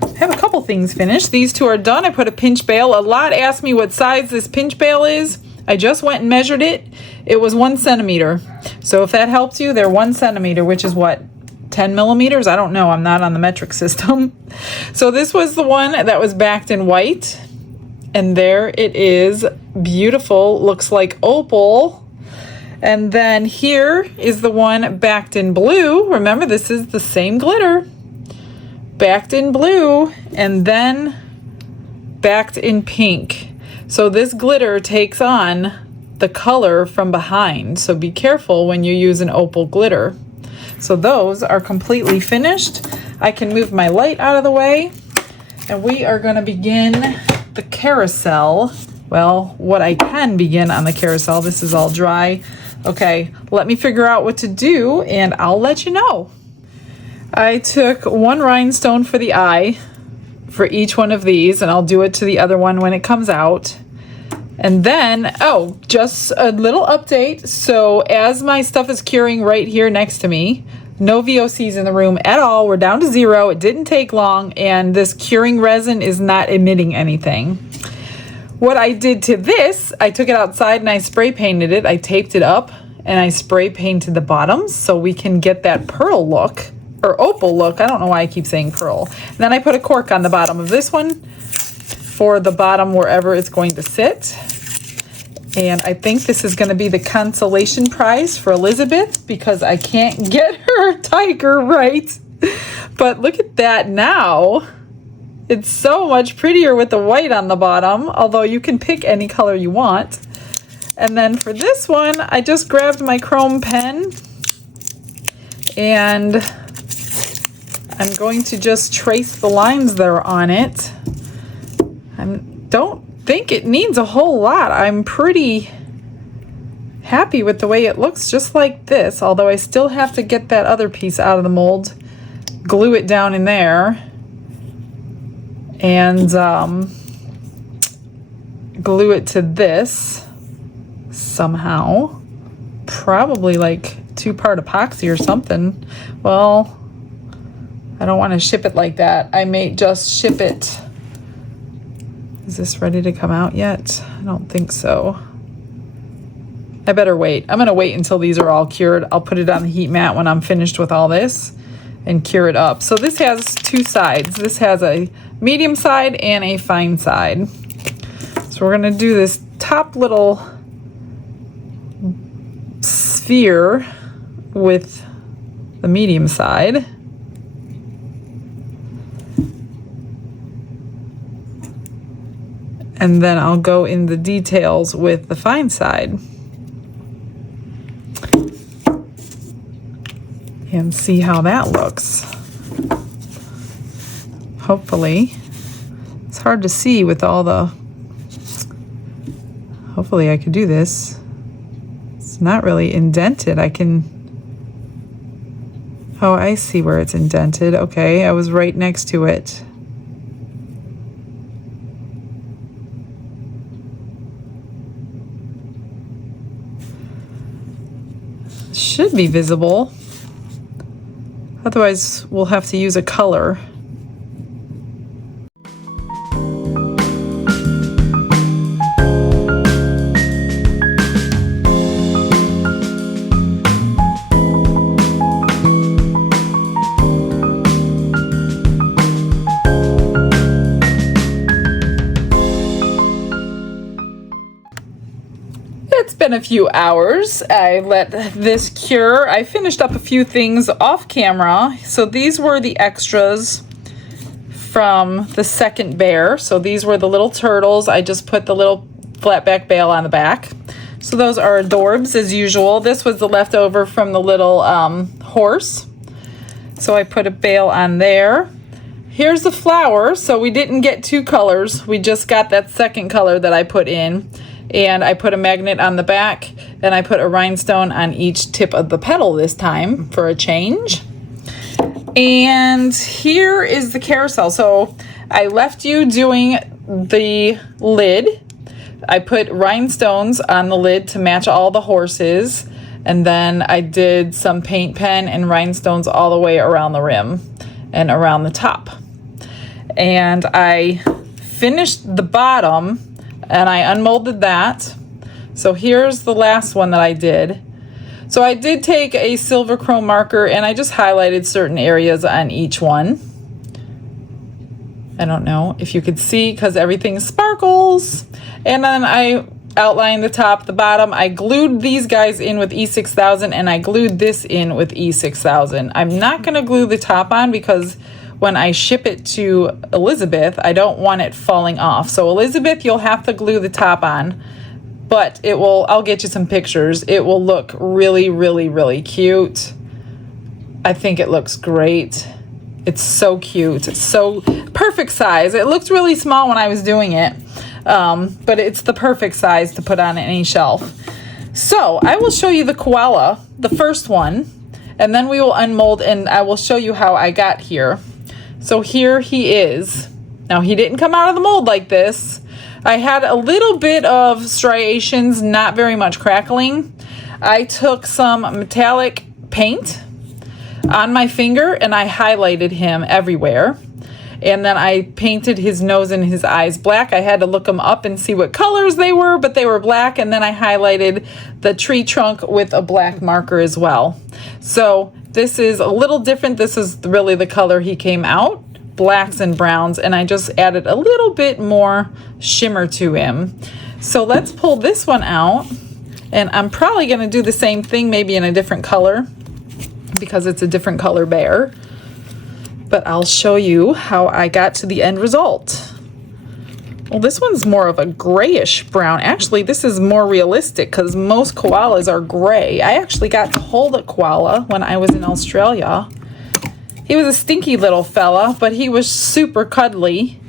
I have a couple things finished. These two are done. I put a pinch bail. A lot asked me what size this pinch bail is. I just went and measured it. It was 1 centimeter. So if that helps you, they're 1 centimeter, which is what, 10 millimeters? I don't know. I'm not on the metric system. So this was the one that was backed in white. And there it is. Beautiful. Looks like opal. And then here is the one backed in blue. Remember, this is the same glitter. Backed in blue and then backed in pink. So this glitter takes on the color from behind. So be careful when you use an opal glitter. So those are completely finished. I can move my light out of the way. And we are going to begin the carousel. Well, what I can begin on the carousel. This is all dry. Okay, let me figure out what to do and I'll let you know. I took 1 rhinestone for the eye for each one of these, and I'll do it to the other one when it comes out. And then, oh, just a little update. So as my stuff is curing right here next to me, no VOCs in the room at all. We're down to 0. It didn't take long, and this curing resin is not emitting anything. What I did to this, I took it outside and I spray painted it. I taped it up and I spray painted the bottoms so we can get that pearl look. Or opal look. I don't know why I keep saying pearl. And then I put a cork on the bottom of this one for the bottom wherever it's going to sit. And I think this is going to be the consolation prize for Elizabeth because I can't get her tiger right. But look at that now. It's so much prettier with the white on the bottom, although you can pick any color you want. And then for this one, I just grabbed my chrome pen and I'm going to just trace the lines that are on it. I don't think it needs a whole lot. I'm pretty happy with the way it looks just like this, although I still have to get that other piece out of the mold, glue it down in there, and glue it to this somehow. Probably like 2-part epoxy or something. Well, I don't want to ship it like that. I may just ship it. Is this ready to come out yet? I don't think so. I better wait. I'm gonna wait until these are all cured. I'll put it on the heat mat when I'm finished with all this and cure it up. So this has 2 sides. This has a medium side and a fine side. So we're gonna do this top little sphere with the medium side. And then I'll go in the details with the fine side. And see how that looks. Hopefully. It's hard to see with all the... Hopefully I could do this. It's not really indented. I can... Oh, I see where it's indented. Okay, I was right next to it. Should be visible. Otherwise, we'll have to use a color. It's been a few hours. I let this cure. I finished up a few things off camera. So these were the extras from the second bear. So these were the little turtles. I just put the little flat back bail on the back. So those are adorbs as usual. This was the leftover from the little horse. So I put a bail on there. Here's the flower. So we didn't get 2 colors. We just got that second color that I put in. And I put a magnet on the back, and I put a rhinestone on each tip of the petal this time for a change. And here is the carousel. So I left you doing the lid. I put rhinestones on the lid to match all the horses. And then I did some paint pen and rhinestones all the way around the rim and around the top. And I finished the bottom and I unmolded that. So here's the last one that I did. So I did take a silver chrome marker and I just highlighted certain areas on each one. I don't know if you could see because everything sparkles. And then I outlined the top, the bottom. I glued these guys in with E6000 and I glued this in with E6000. I'm not going to glue the top on because when I ship it to Elizabeth, I don't want it falling off. So Elizabeth, you'll have to glue the top on, but it will, I'll get you some pictures. It will look really, really, really cute. I think it looks great. It's so cute. It's so perfect size. It looked really small when I was doing it, but it's the perfect size to put on any shelf. So I will show you the koala, the first one, and then we will unmold and I will show you how I got here. So here he is. Now he didn't come out of the mold like this. I had a little bit of striations, not very much crackling. I took some metallic paint on my finger and I highlighted him everywhere. And then I painted his nose and his eyes black. I had to look them up and see what colors they were, but they were black. And then I highlighted the tree trunk with a black marker as well. So this is a little different. This is really the color he came out, blacks and browns, and I just added a little bit more shimmer to him. So let's pull this one out, and I'm probably gonna do the same thing, maybe in a different color, because it's a different color bear. But I'll show you how I got to the end result. Well, this one's more of a grayish brown. Actually, this is more realistic because most koalas are gray. I actually got to hold a koala when I was in Australia. He was a stinky little fella, but he was super cuddly.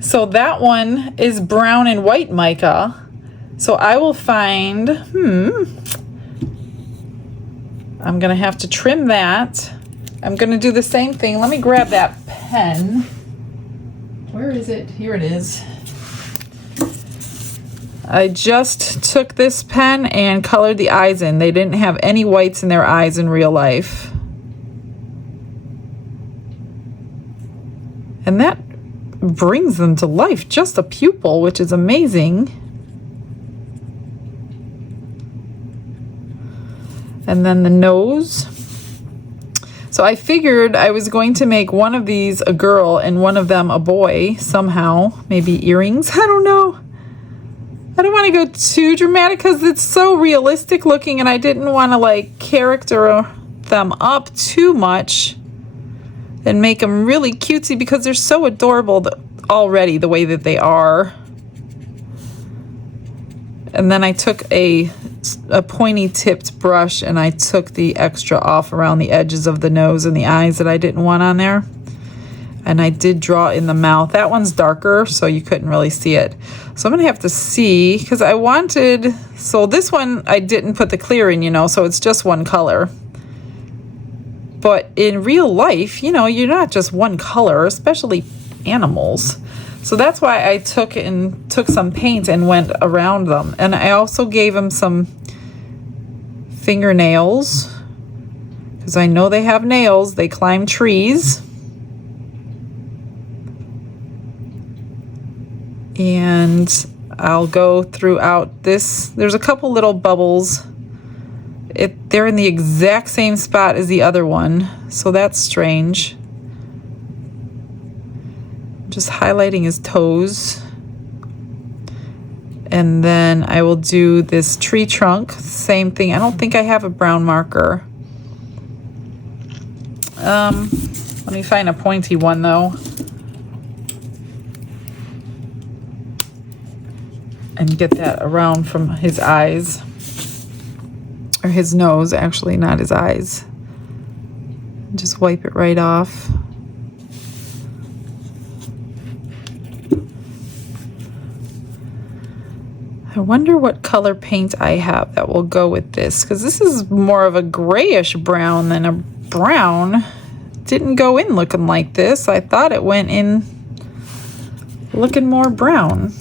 So that one is brown and white mica. So I will find, I'm gonna have to trim that. I'm gonna do the same thing. Let me grab that pen. Where is it? Here it is. I just took this pen and colored the eyes in. They didn't have any whites in their eyes in real life. And that brings them to life, just a pupil, which is amazing. And then the nose. So I figured I was going to make one of these a girl and one of them a boy somehow. Maybe earrings, I don't know. I don't want to go too dramatic because it's so realistic looking, and I didn't want to like character them up too much and make them really cutesy because they're so adorable already the way that they are. And then I took a pointy tipped brush and I took the extra off around the edges of the nose and the eyes that I didn't want on there. And I did draw in the mouth. That one's darker, so you couldn't really see it. So I'm gonna have to see, because I wanted, so this one I didn't put the clear in, you know, so it's just one color. But in real life, you know, you're not just one color, especially animals. So that's why I took some paint and went around them. And I also gave them some fingernails, because I know they have nails. They climb trees. And I'll go throughout this. There's a couple little bubbles. They're in the exact same spot as the other one, so that's strange. Just highlighting his toes. And then I will do this tree trunk, same thing. I don't think I have a brown marker. Let me find a pointy one though. And get that around from his eyes, or his nose, actually, not his eyes. Just wipe it right off. I wonder what color paint I have that will go with this, because this is more of a grayish brown than a brown. Didn't go in looking like this. I thought it went in looking more brown.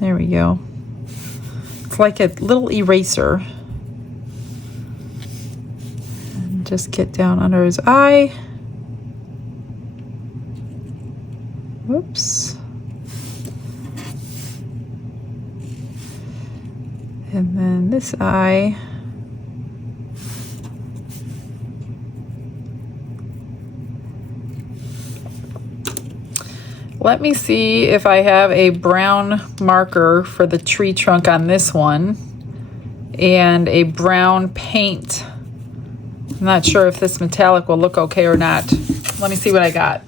There we go. It's like a little eraser. And just get down under his eye. Whoops. And then this eye. Let me see if I have a brown marker for the tree trunk on this one and a brown paint. I'm not sure if this metallic will look okay or not. Let me see what I got.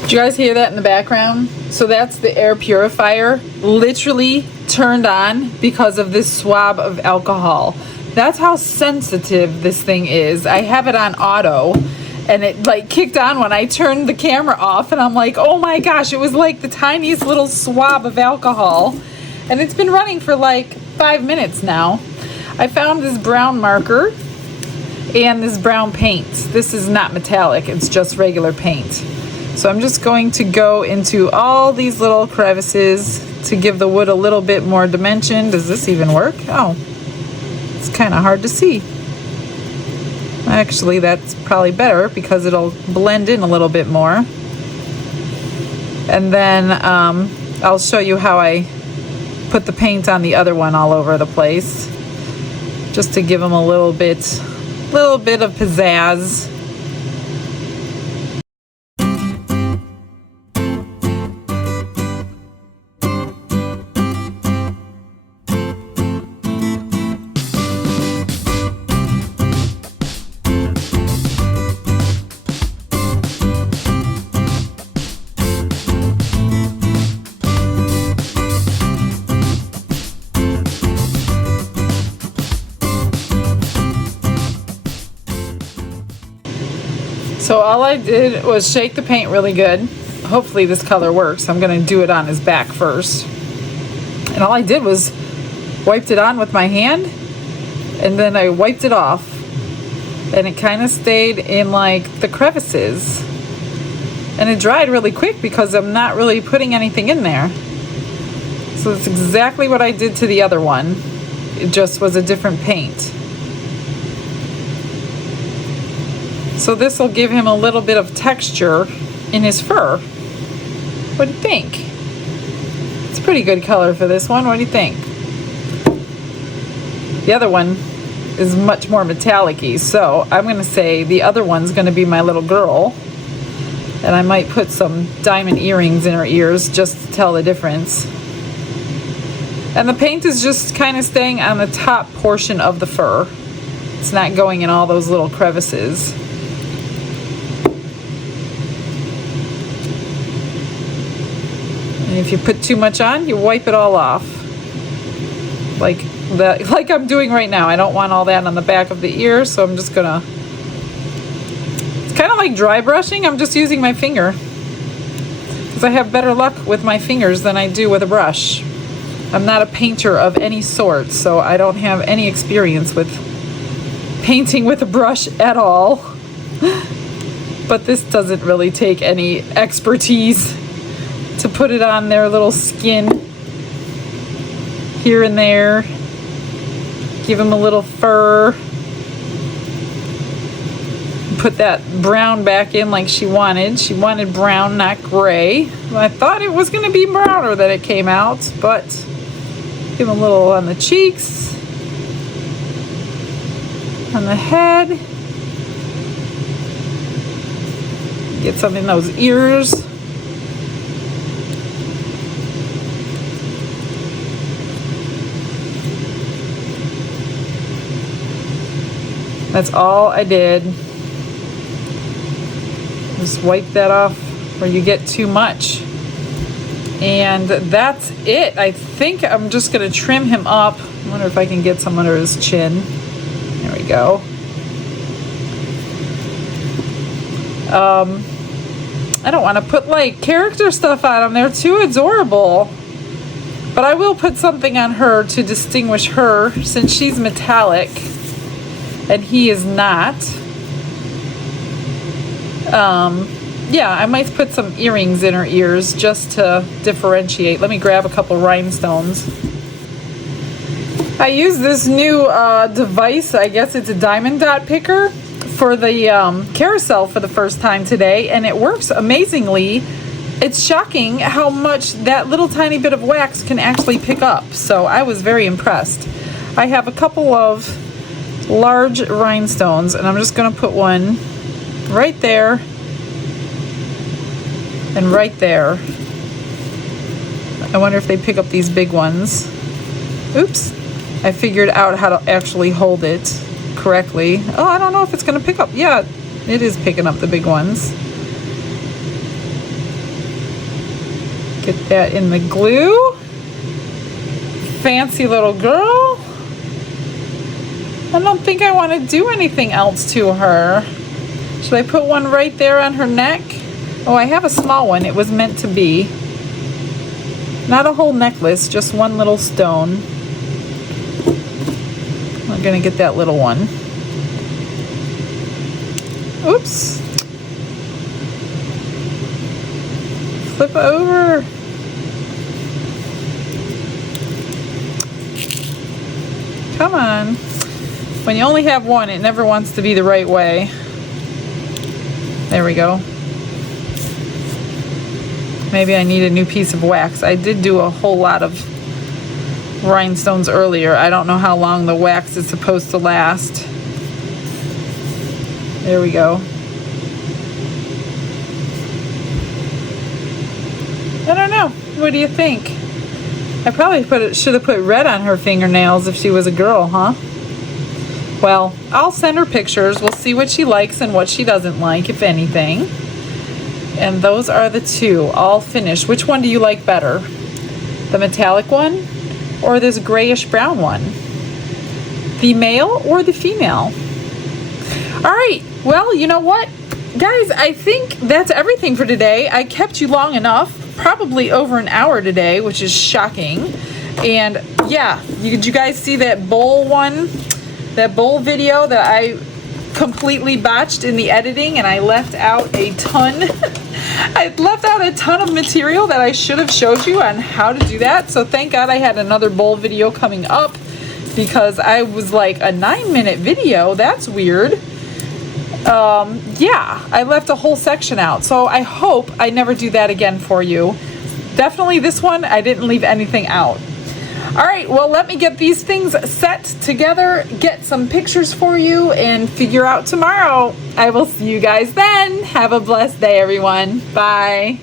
Did you guys hear that in the background? So that's the air purifier literally turned on because of this swab of alcohol. That's how sensitive this thing is. I have it on auto. And it like kicked on when I turned the camera off, and I'm like, oh my gosh, it was like the tiniest little swab of alcohol. And it's been running for like 5 minutes now. I found this brown marker and this brown paint. This is not metallic, it's just regular paint. So I'm just going to go into all these little crevices to give the wood a little bit more dimension. Does this even work? Oh, it's kind of hard to see. Actually, that's probably better because it'll blend in a little bit more. And then I'll show you how I put the paint on the other one all over the place, just to give them a little bit of pizzazz. So all I did was shake the paint really good. Hopefully this color works. I'm gonna do it on his back first. And all I did was wiped it on with my hand, and then I wiped it off. and it kind of stayed in like the crevices. And it dried really quick because I'm not really putting anything in there. So it's exactly what I did to the other one. It just was a different paint. So this will give him a little bit of texture in his fur. What do you think? It's a pretty good color for this one. What do you think? The other one is much more metallic-y, so I'm going to say the other one's going to be my little girl. And I might put some diamond earrings in her ears just to tell the difference. And the paint is just kind of staying on the top portion of the fur. It's not going in all those little crevices. And if you put too much on, you wipe it all off. Like I'm doing right now. I don't want all that on the back of the ear, so I'm just gonna... Kind of like dry brushing. I'm just using my finger because I have better luck with my fingers than I do with a brush. I'm not a painter of any sort, so I don't have any experience with painting with a brush at all. But this doesn't really take any expertise to put it on their little skin here and there. Give them a little fur. Put that brown back in like she wanted. She wanted brown, not gray. I thought it was going to be browner than it came out, but give him a little on the cheeks, on the head. Get some in those ears. That's all I did. Just wipe that off where you get too much. And that's it. I think I'm just going to trim him up. I wonder if I can get some under his chin. There we go. I don't want to put like character stuff on him. They're too adorable. But I will put something on her to distinguish her since she's metallic and he is not. Yeah, I might put some earrings in her ears just to differentiate. Let me grab a couple rhinestones. I use this new device. I guess it's a diamond dot picker for the Carousel for the first time today, and it works amazingly. It's shocking how much that little tiny bit of wax can actually pick up. So I was very impressed. I have a couple of large rhinestones, and I'm just going to put one right there and right there. I wonder if they pick up these big ones. Oops. I figured out how to actually hold it correctly. Oh, I don't know if it's going to pick up. Yeah, it is picking up the big ones. Get that in the glue. Fancy little girl. I don't think I want to do anything else to her. Should I put one right there on her neck? Oh, I have a small one. It was meant to be. Not a whole necklace, just one little stone. I'm going to get that little one. Oops. Flip over. Come on. When you only have one, it never wants to be the right way. There we go. Maybe I need a new piece of wax. I did do a whole lot of rhinestones earlier. I don't know how long the wax is supposed to last. There we go. I don't know. What do you think? I probably should have put red on her fingernails if she was a girl, huh? Well, I'll send her pictures. We'll see what she likes and what she doesn't like, if anything. And those are the two, all finished. Which one do you like better? The metallic one or this grayish brown one? The male or the female? All right, well, you know what? Guys, I think that's everything for today. I kept you long enough, probably over an hour today, which is shocking. And yeah, did you guys see that bowl one? That bowl video that I completely botched in the editing and I left out a ton. I left out a ton of material that I should have showed you on how to do that. So thank God I had another bowl video coming up, because I was like, a 9-minute video? That's weird. Yeah, I left a whole section out. So I hope I never do that again for you. Definitely this one, I didn't leave anything out. All right, well, let me get these things set together, get some pictures for you, and figure out tomorrow. I will see you guys then. Have a blessed day, everyone. Bye.